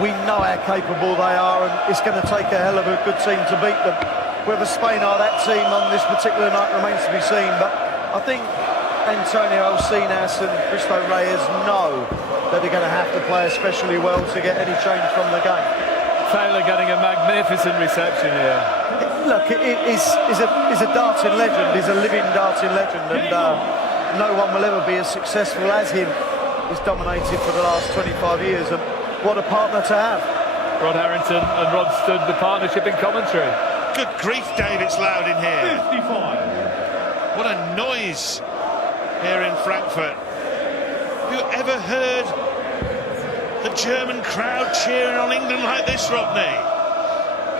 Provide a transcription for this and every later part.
we know how capable they are, and it's going to take a hell of a good team to beat them. Whether Spain are that team on this particular night remains to be seen, but I think Antonio Alcinas and Cristo Reyes know that they're going to have to play especially well to get any change from the game. Taylor getting a magnificent reception here. Look, he's a darting legend, he's a living darting legend, and no one will ever be as successful as him. He's dominated for the last 25 years, and what a partner to have. Rod Harrington and Rod Stood, the partnership in commentary. Good grief, Dave, it's loud in here. 55. What a noise here in Frankfurt. Have you ever heard the German crowd cheering on England like this, Rodney?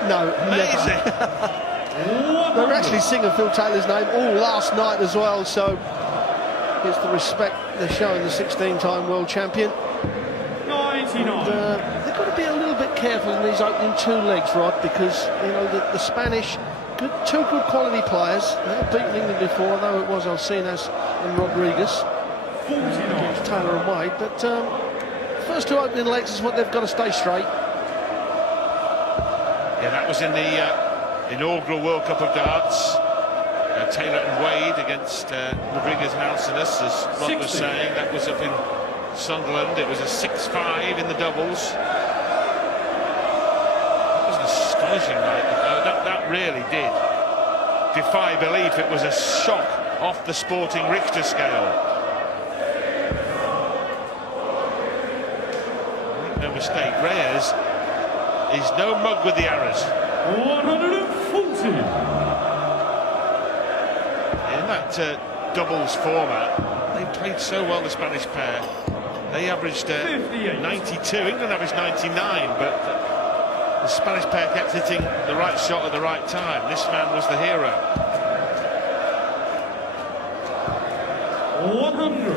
No, amazing. They were actually singing Phil Taylor's name all last night as well, so it's the respect they're showing the 16-time world champion. 99. And, they've got to be a little bit careful in these opening two legs, Rod, because you know the Spanish, two good quality players. They've beaten England before, though it was Alcinas and Rodriguez against Taylor and Wade. But first two opening legs is what they've got to stay straight. Yeah, that was in the inaugural World Cup of Darts. Taylor and Wade against Rodriguez and Alcinas, as Rod was saying. That was up in Sunderland. It was a 6-5 in the doubles. That was an astonishing night. That really did defy belief. It was a shock off the Sporting Richter scale. Make no mistake, Reyes is no mug with the arrows. 140. In that doubles format, they played so well, the Spanish pair. They averaged 92, England averaged 99, but the Spanish pair kept hitting the right shot at the right time. This man was the hero. 100.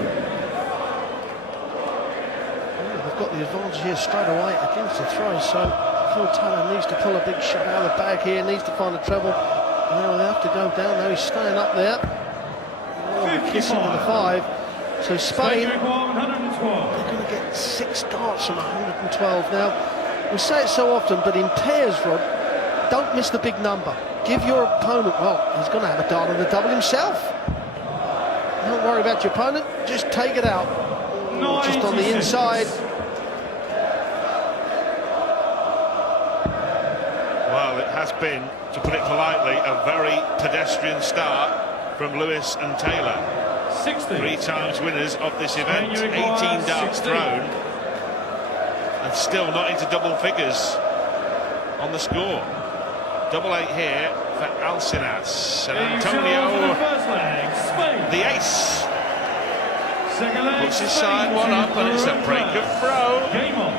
They've got the advantage here straight away against the throw, so Phil Taylor needs to pull a big shot out of the bag here, needs to find a treble. Now they have to go down, now he's staying up there. Kissing to the 5. So Spain, they're going to get 6 darts from 112. Now, we say it so often, but in pairs, Rod, don't miss the big number. Give your opponent, well, he's going to have a dart on the double himself. Don't worry about your opponent, just take it out. Just on the inside. Well, it has been, to put it politely, a very pedestrian start from Lewis and Taylor. 60. 3 times winners of this event, 18 darts 60. thrown, and still not into double figures on the score. Double 8 here for Alcinas, and Antonio, the ace, puts his side one up, and it's a break of throw. Game on.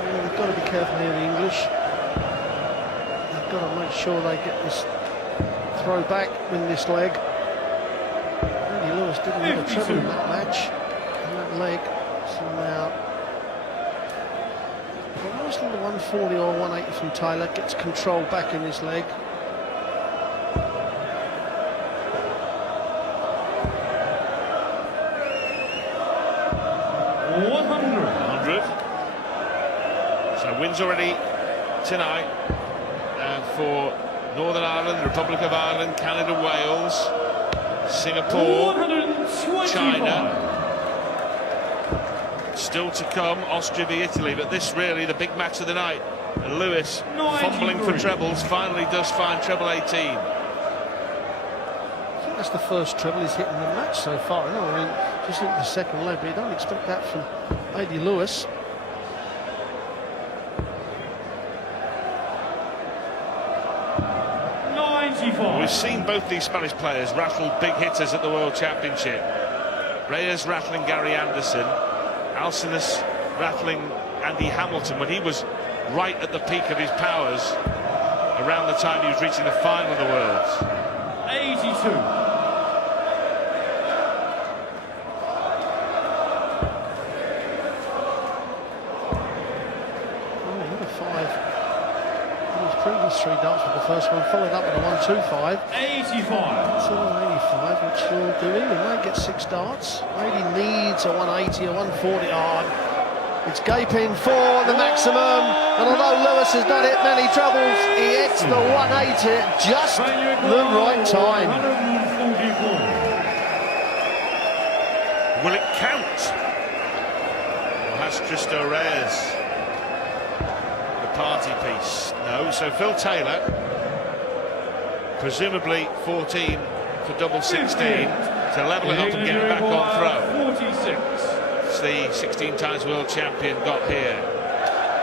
Well, they've got to be careful here, the English. They've got to make sure they get this throw back, win this leg. Andy Lewis didn't have a treble in that match, in that leg. So now, almost in the 140 or 180 from Taylor, gets control back in this leg. So wins already tonight for Northern Ireland, Republic of Ireland, Canada, Wales, Singapore, China. Still to come, Austria v Italy, but this really the big match of the night. And Lewis, fumbling for trebles, finally does find treble 18. I think that's the first treble he's hit in the match so far. I mean, just look at the second leg, but you don't expect that from Andy Lewis. We've seen both these Spanish players rattle big hitters at the World Championship. Reyes rattling Gary Anderson, Alcinas rattling Andy Hamilton when he was right at the peak of his powers around the time he was reaching the final of the Worlds. 82. Previous 3 darts with the first one, followed up with a 125. 85. So 85, which will do him. He may get 6 darts. Brady needs to 180 or 140 odd. It's gaping for the maximum, and although Lewis has not hit many troubles, he hits the 180 at just the right time. 144. Will it count? Or has Cristo Reyes the party piece? No, so Phil Taylor, presumably 14 for double 16 to level it up and get it back on throw. 46. It's the 16 times world champion got here.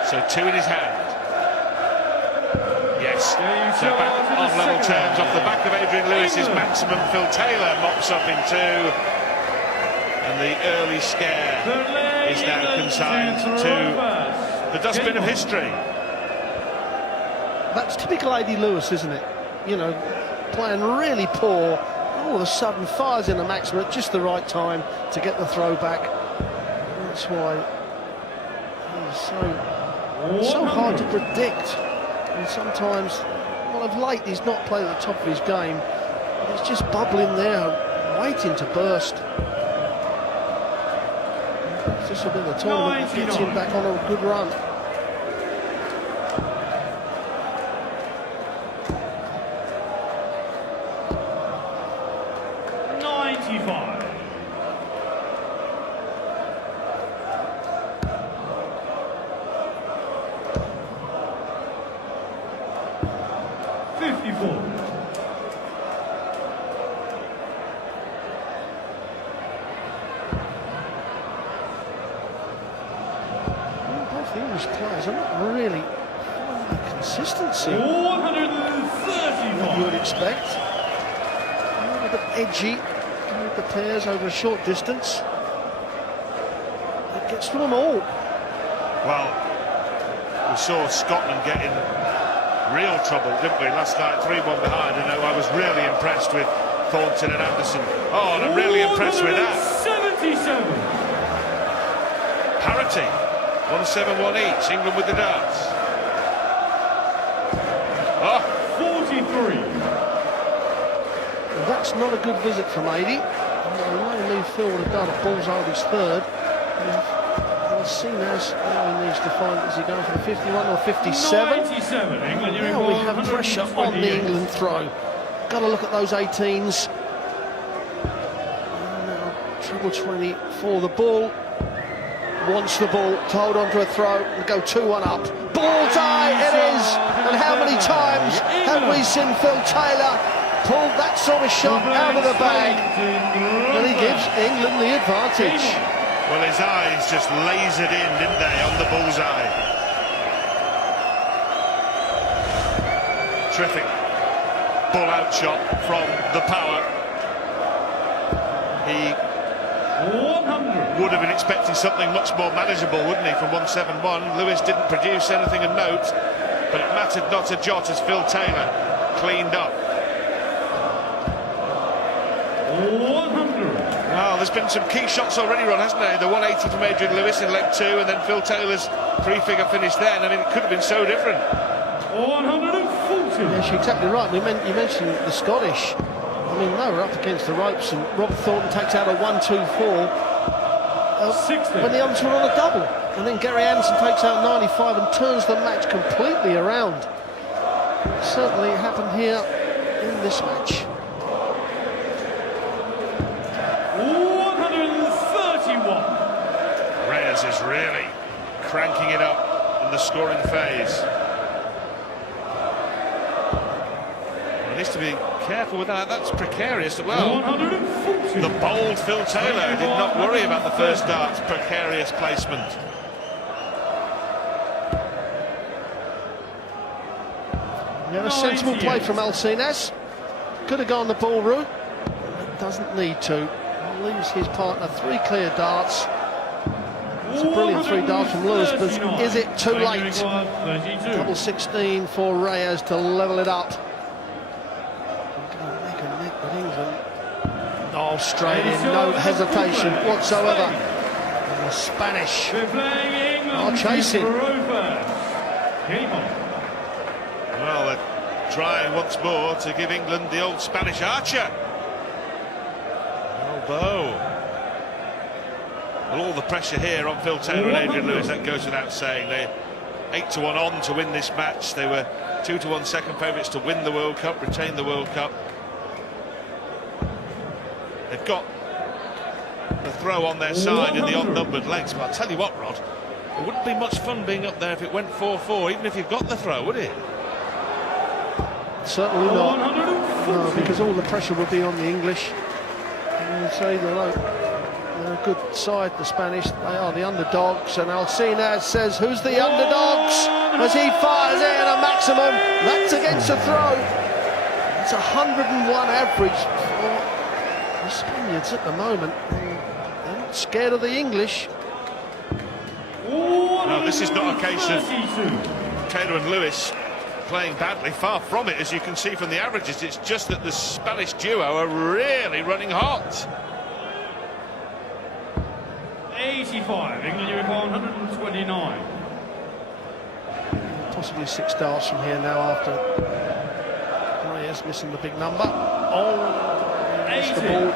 So 2 in his hand. Yes, so back on level terms off the back of Adrian Lewis's maximum. Phil Taylor mops up in 2. And the early scare is now consigned to the dustbin of history. That's typical AD Lewis, isn't it? You know, playing really poor, all of a sudden fires in the maximum at just the right time to get the throw back. That's why he's so hard to predict. And sometimes, well, of late he's not played at the top of his game. He's just bubbling there, waiting to burst. This will be the tournament that gets him back on a good run. English players are not really the consistency 135. you would expect. A little bit edgy with the pairs over a short distance. It gets to them all. Well, we saw Scotland get in real trouble, didn't we, last night, 3-1 behind, and I was really impressed with Thornton and Anderson. Oh, and I'm really impressed with that. 77. Parity, 1-7-1 each, England with the darts. Oh, 43. And that's not a good visit from 80. Lee Phil would have done a bullseye with his third. We'll see now he needs to find, is he going for the 51 or 57? 97. England, Now we have pressure on the England throw. Got to look at those 18s. And now treble 20 for the ball. Wants the ball to hold on to a throw and go 2-1 up. Bullseye it is! And how many times have we seen Phil Taylor pull that sort of shot out of the bag? And he gives England the advantage. well, his eyes just lasered in, didn't they, on the bullseye. Terrific ball-out shot from the power. He 100. would have been expecting something much more manageable, wouldn't he, from 171. Lewis didn't produce anything of note, but it mattered not a jot as Phil Taylor cleaned up. 100. Well, there's been some key shots already, Ron, hasn't there? The 180 from Adrian Lewis in leg 2, and then Phil Taylor's three-figure finish then. I mean, it could have been so different. 140. Yes, you're exactly right. You mentioned the Scottish. I mean, they were up against the ropes, and Robert Thornton takes out a 1-2-4 when the others were on a double. And then Gary Anderson takes out 95 and turns the match completely around. Certainly it happened here in this match. 131. Reyes is really cranking it up in the scoring phase. He needs to be careful with that. That's precarious as well. 140. The bold Phil Taylor did not worry about the first dart's precarious placement. Yeah, a sensible play from Alcinas. Could have gone the ball route, but doesn't need to. Leaves his partner 3 clear darts. It's a brilliant 3 darts from Lewis, but is it too late? 32. Double 16 for Reyes to level it up. Neck and neck with England. Oh, straight in, no hesitation whatsoever. And the Spanish are chasing. Well, they're trying once more to give England the old Spanish archer. Elbow. Well, all the pressure here on Phil Taylor and Adrian Lewis, that goes without saying. They're 8-1 on to win this match. They were 2-1 second favourites to win the World Cup, retain the World Cup. They've got the throw on their side in the odd-numbered legs. But I'll tell you what, Rod, it wouldn't be much fun being up there if it went 4-4, even if you've got the throw, would it? Certainly not. No, because all the pressure will be on the English. And you say they're a good side, the Spanish. They are the underdogs, and Alcina says, "Who's the underdogs?" As he fires in a maximum. That's against a throw. It's 101 average for the Spaniards at the moment. They're not scared of the English. No, this is not a case of Taylor and Lewis playing badly, far from it, as you can see from the averages. It's just that the Spanish duo are really running hot. 85, England, you require 129. Possibly 6 darts from here now after Reyes missing the big number. Oh, missed the ball.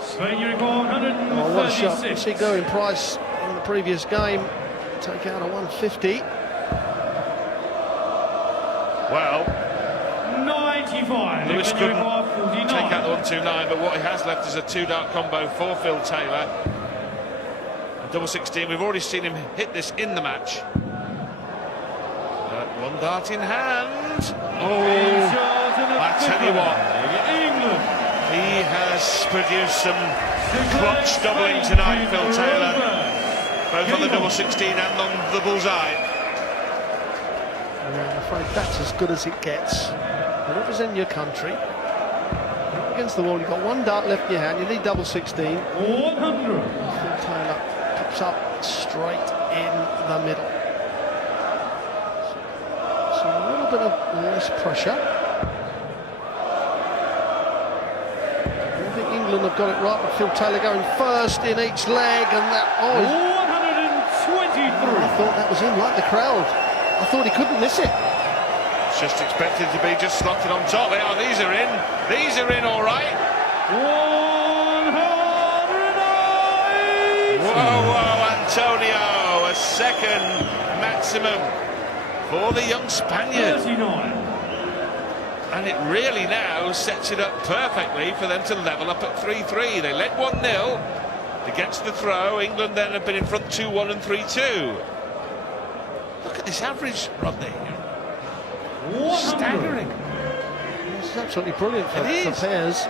Spain, you require 136. Oh, what a shot. You see going Price in the previous game take out a 150. Well, 95. Lewis England, you couldn't require 49. take out the 129, but what he has left is a 2-dart combo for Phil Taylor. A double 16. We've already seen him hit this in the match. 1 dart in hand. Oh, I tell you what, England. he has produced some clutch doubling tonight, Phil Taylor, both on the double 16 and on the bullseye. Yeah, I'm afraid that's as good as it gets. You represent your country. Against the wall, you've got 1 dart left in your hand, you need double 16. 100. Phil Taylor pops up straight in the middle. So a little bit of less pressure. I think England have got it right, but Phil Taylor going first in each leg, and that... Oh, 123. I thought that was him, like the crowd. I thought he couldn't miss it. It's just expected to be just slotted on top. They are, these are in. These are in all right. 108. Whoa, Antonio, a second maximum for the young Spaniard. 39. And it really now sets it up perfectly for them to level up at 3-3. They led 1-0 to get to the throw. England then have been in front 2-1 and 3-2. Look at this average, Rodney. 100. Staggering. This is absolutely brilliant for pairs.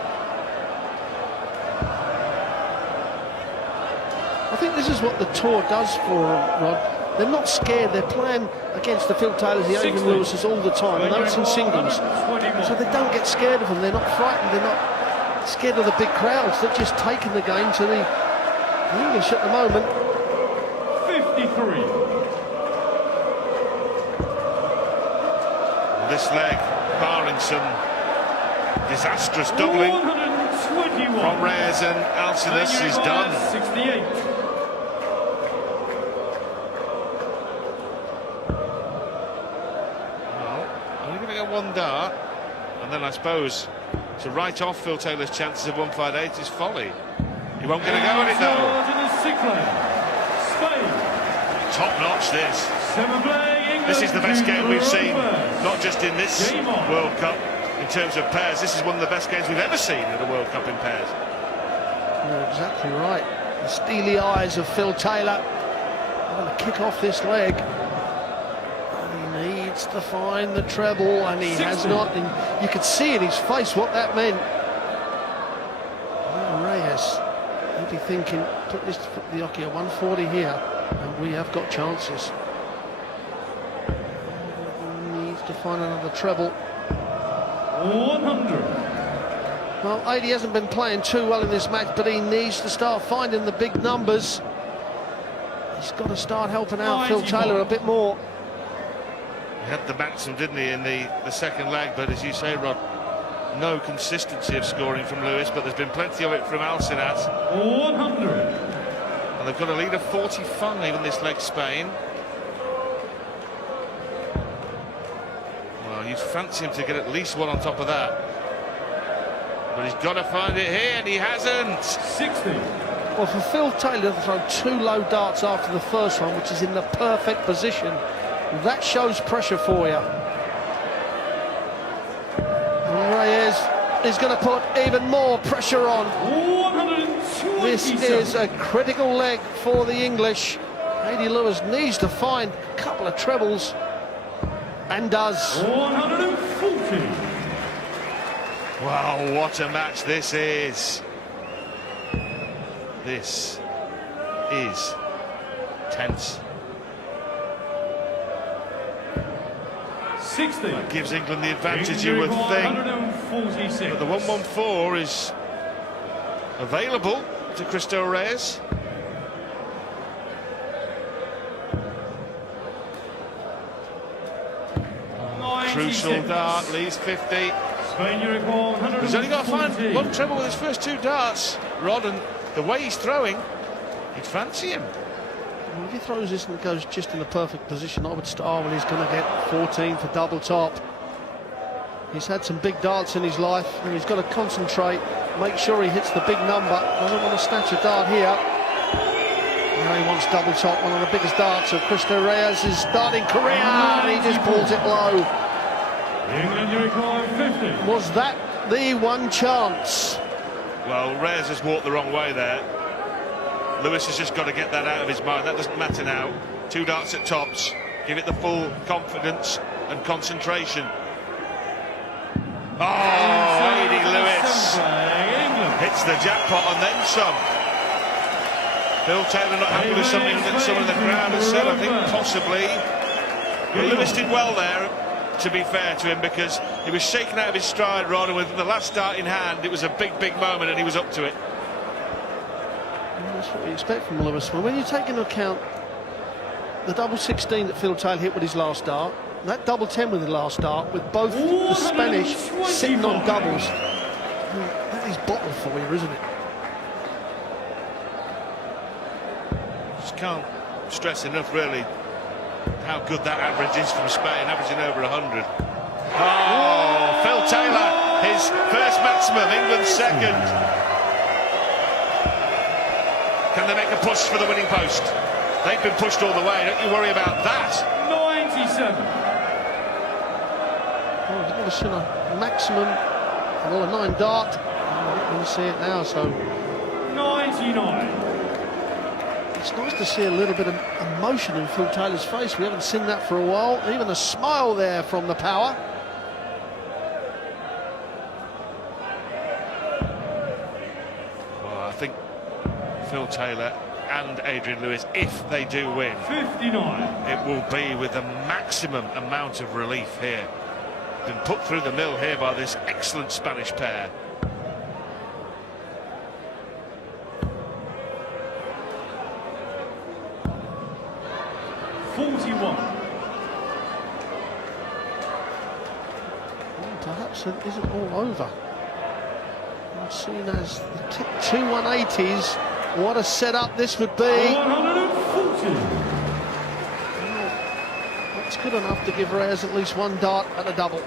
I think this is what the tour does for them, Rod. They're not scared. They're playing against the Phil Taylors, the Adrian Lewises all the time. I know it's in singles, so they don't get scared of them. They're not frightened. They're not scared of the big crowds. They're just taking the game to the English at the moment. 53. This leg, barring some disastrous doubling 121. from Reyes and Alcinas, is done. 68. Only going to get 1 dart, and then I suppose to write off Phil Taylor's chances of 158 is folly. He won't get a go at it though. Spain. Top notch this. 7 playing England. This is the best game we've seen, First. not just in this Game on. World Cup in terms of pairs. This is one of the best games we've ever seen at a World Cup in pairs. You're exactly right. The steely eyes of Phil Taylor. They're going to kick off this leg. And he needs to find the treble, and he has not. And you could see in his face what that meant. Now Reyes, he'll be thinking, put the Oki at 140 here, and we have got chances. He needs to find another treble. 100. Well, AD hasn't been playing too well in this match, but he needs to start finding the big numbers. He's got to start helping out Phil Taylor a bit more. He had the maximum, didn't he, in the second leg, but as you say, Rod, no consistency of scoring from Lewis, but there's been plenty of it from Alcinas. 100. And they've got a lead of 45 in this leg, Spain. Well, you'd fancy him to get at least 1 on top of that. But he's got to find it here, and he hasn't. 60. Well, for Phil Taylor to throw 2 low darts after the first one, which is in the perfect position, that shows pressure for you. And Reyes is going to put even more pressure on. 127. This is a critical leg for the English. Adi Lewis needs to find a couple of trebles, and does. 140. Wow, what a match this is. This is tense. 60. Gives England the advantage, you would think. 146. But the 114 is available to Cristo Reyes. Crucial dart, leads 50. Spain, you require 140. He's only got to find 1 treble with his first 2 darts, Rod, and the way he's throwing, you'd fancy him. Well, if he throws this and it goes just in the perfect position, I would start when he's going to get 14 for double top. He's had some big darts in his life, and he's got to concentrate, make sure he hits the big number. Doesn't want to snatch a dart here. Now he wants double top, one of the biggest darts of Cristo Reyes' starting career, and he just pulls it low. England, you require 50. Was that the one chance? Well, Reyes has walked the wrong way there. Lewis has just got to get that out of his mind. That doesn't matter now. 2 darts at tops. Give it the full confidence and concentration. Oh, Adi Lewis hits the jackpot and then some. Phil Taylor not happy with something that someone in the crowd has said. I think possibly. But Lewis did well there, to be fair to him, because he was shaken out of his stride, Rod, and with the last dart in hand, it was a big, big moment, and he was up to it. That's what we expect from Lewis. Well, when you take into account the double 16 that Phil Taylor hit with his last dart, that double 10 with the last dart, with both the Spanish sitting on doubles, that is bottled for you, isn't it? Just can't stress enough, really, how good that average is from Spain, averaging over 100. Oh, Phil Taylor, his first maximum, England's second. Can they make a push for the winning post? They've been pushed all the way, don't you worry about that. 97. Well, he's never seen a maximum, well, a 9 dart. You can see it now, so 99. it's nice to see a little bit of emotion in Phil Taylor's face. We haven't seen that for a while. Even a smile there from the power. Well, I think Phil Taylor and Adrian Lewis, if they do win, 59. it will be with the maximum amount of relief here. Been put through the mill here by this excellent Spanish pair. Perhaps it isn't all over. And seen as the 2 180s, what a setup this would be. 140. That's good enough to give Reyes at least 1 dart at a double.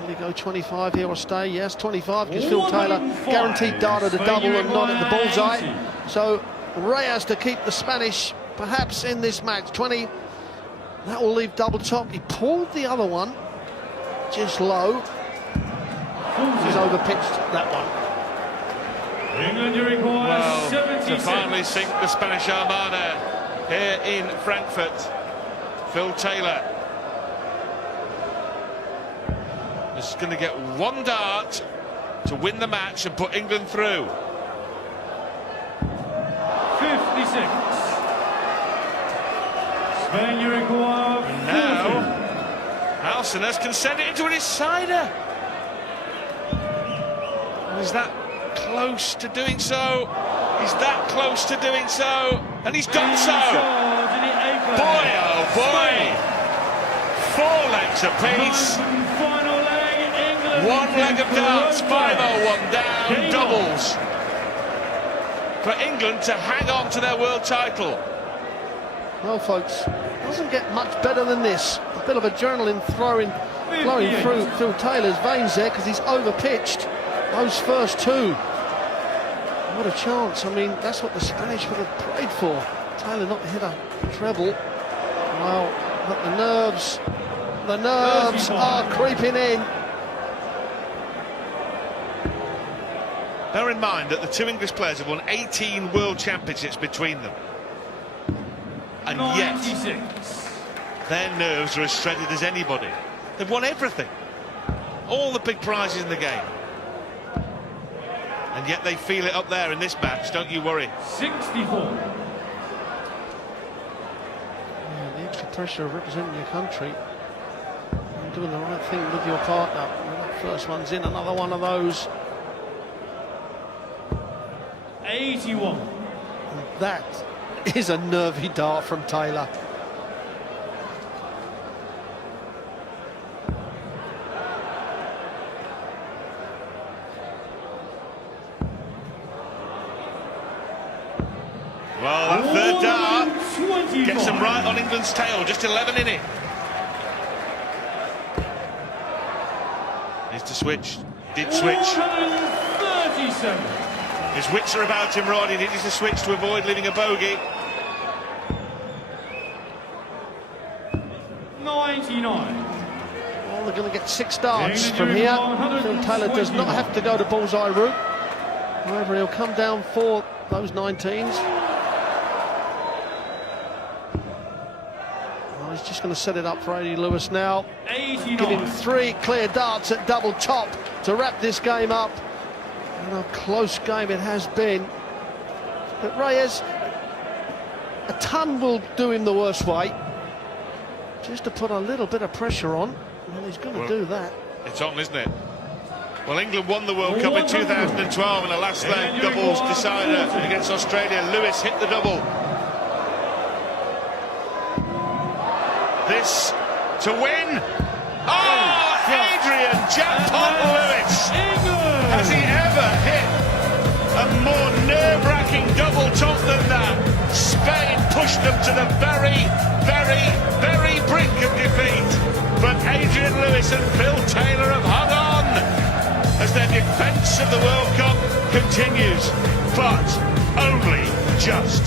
Will he go 25 here or stay? Yes, 25 gives Phil Taylor guaranteed dart at a double and not at the bullseye. So Reyes to keep the Spanish perhaps in this match. 20. That will leave double top. He pulled the other one just low. He's overpitched that one. England, you require 76. To finally sink the Spanish Armada here in Frankfurt, Phil Taylor is going to get 1 dart to win the match and put England through. 56. Spain, you require 40. And now Alcinas can send it into a decider. Is that close to doing so? He's that close to doing so, and he's done so. Boy, oh boy! 4 legs apiece. Final leg, England. 1 leg of darts, 5-0-1 down, doubles. For England to hang on to their world title. Well, folks, doesn't get much better than this. A bit of adrenaline flowing through Phil Taylor's veins there, because he's overpitched those first 2. What a chance. I mean, that's what the Spanish would have prayed for. Taylor not to hit a treble. Well, but the nerves are creeping in. Bear in mind that the two English players have won 18 World Championships between them. And yet, 96. their nerves are as shredded as anybody. They've won everything. All the big prizes in the game. And yet they feel it up there in this match, don't you worry. 64. Yeah, the extra pressure of representing your country and doing the right thing with your partner. When that first one's in, another one of those. 81. And that is a nervy dart from Taylor. Well, that third dart gets them right on England's tail, just 11 in it. Needs to switch, did switch. 137. His wits are about him, Rod. He needs to switch to avoid leaving a bogey. 99. Well, they're going to get 6 darts from here. Phil Taylor does not have to go to bullseye route. However, he'll come down for those 19s. Well, he's just going to set it up for Eddie Lewis now. 89. Give him 3 clear darts at double top to wrap this game up. And a close game it has been. But Reyes, a ton will do him the worst way. Just to put a little bit of pressure on. Well, he's going to do that. It's on, isn't it? Well, England won the World Cup in 2012 in a last leg doubles decider against Australia. Lewis hit the double. This to win. Oh, Adrian Jackpot Lewis! Has he ever hit a more nerve-wracking double top than that? Spain pushed them to the very, very, very brink of defeat. But Adrian Lewis and Phil Taylor have hung on as their defence of the World Cup continues. But only just.